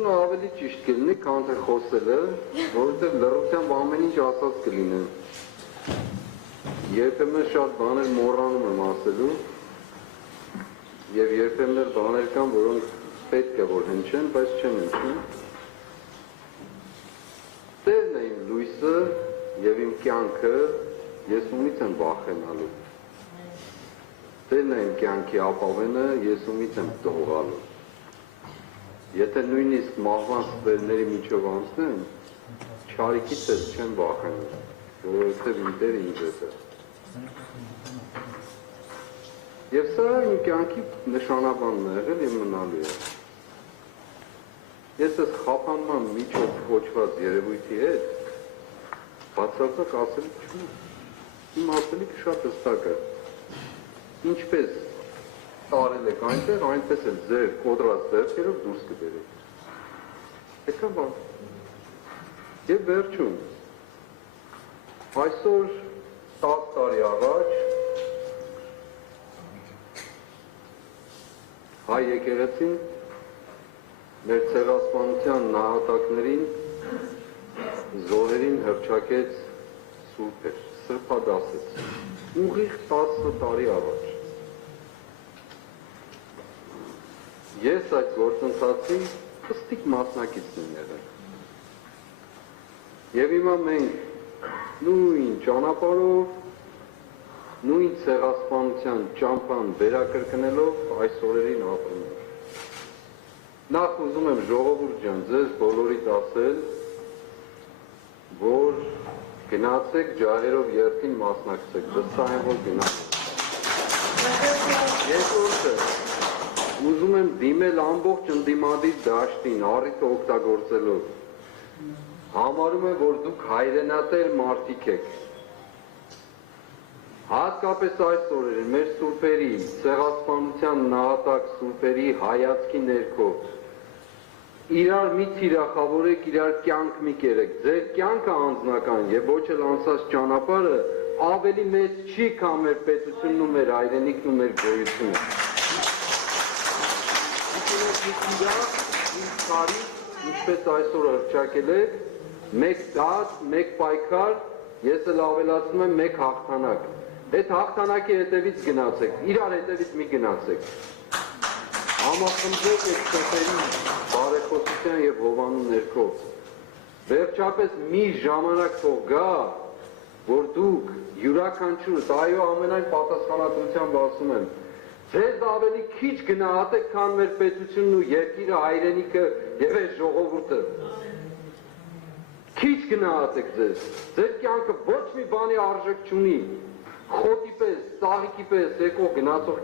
Խոսակցությունը ավելի ճիշտ կլինի, քան թե խոսելը, որովհետև լռությամբ ամեն ինչ ասած կլինի։ Երբեմն շատ բաներ մոռանում եմ ասելու, եւ երբեմն բաներ կան, որոնք պետք է որ հնչեն, բայց չեն հնչում։ Տերն է իմ լույսը եւ իմ կյանքը, ես ումից եմ վախենալու։ Տերն է իմ կյանքի ապավենը, ես ումից եմ տողալու։ Եթե նույնիսկ մահվան ստվերների միջով անցնեմ, չարիքից էլ չեմ վախենում, որովհետև իմ Տերը ինձ հետ է։ Եվ սա իմ կյանքի նշանաբանն է եղել եւ մնալու է։ Ես այս խափանման միջով կոչված երևույթի հետ բացարձակ ասելիք չունեմ։ Իմ ասելիքը շատ հստակ է։ Ինչպես տարել եք այնտեղ, այնպես էլ ձեր կոտրած ձեռքերով դուրս կբերեք։ Այդքան բան։ Եվ վերջում, այսօր 10 տարի առաջ հայ եկեղեցին մեր ցեղասպանության նահատակներին զոհերին հռչակեց սուրբեր, սրբադասեց, ուղիղ 10 տարի առաջ։ Ես այդ գործընթացի հստիկ մասնակիցն եմ եղել։ Եվ հիմա մենք նույն ճանապարհով, նույն ցեղասպանության ճամփան վերակրկնելով այս օրերին ապրում ենք։ Նախ ուզում եմ ժողովուրդ ջան, ձեզ բոլորիդ ասել, որ գնացեք ջահերով երթին մասնակցեք, վստահ եմ, որ գնացեք։ Երկրորդը, ուզում եմ դիմել ամբողջ ընդդիմադիր դաշտին, առիթը օգտագործելով։ Համարում եմ, որ դուք հայրենատեր մարդիկ եք։ Հատկապես այս օրերին մեր սուրբերի, ցեղասպանության նահատակ սուրբերի հայացքի ներքո իրար մի թիրախավորեք, իրար կյանք մի կերեք, ձեր կյանքը անձնական եւ ոչ էլ անցած ճանապարհը ավելի մեծ չի, քան մեր պետությունն ու մեր հայրենիքն ու մեր գոյությունը։ Ինչպես այսօր հռչակել եք, մեկ դատ, մեկ պայքար, ես էլ ավելացնում եմ մեկ հաղթանակ։ Այդ հաղթանակի հետևից գնացեք, իրար հետևից մի գնացեք։ Համախմբեք այդ սեփերի բարեխոսության եւ հովանու ներքո։ Վերջապես մի ժամանակ թող գա, որ դուք յուրաքանչյուրս, այո, ամենայն պատասխանատվությամբ ասում եմ, ձեզ ավելի քիչ գնահատեք, քան մեր պետությունն ու երկիրը, հայրենիքը եւ այս ժողովուրդը։ Քիչ գնահատեք ձեզ։ Ձեր կյանքը ոչ մի բանի արժեք չունի։ Խոտի պես, ծաղիկի պես եկող գնացող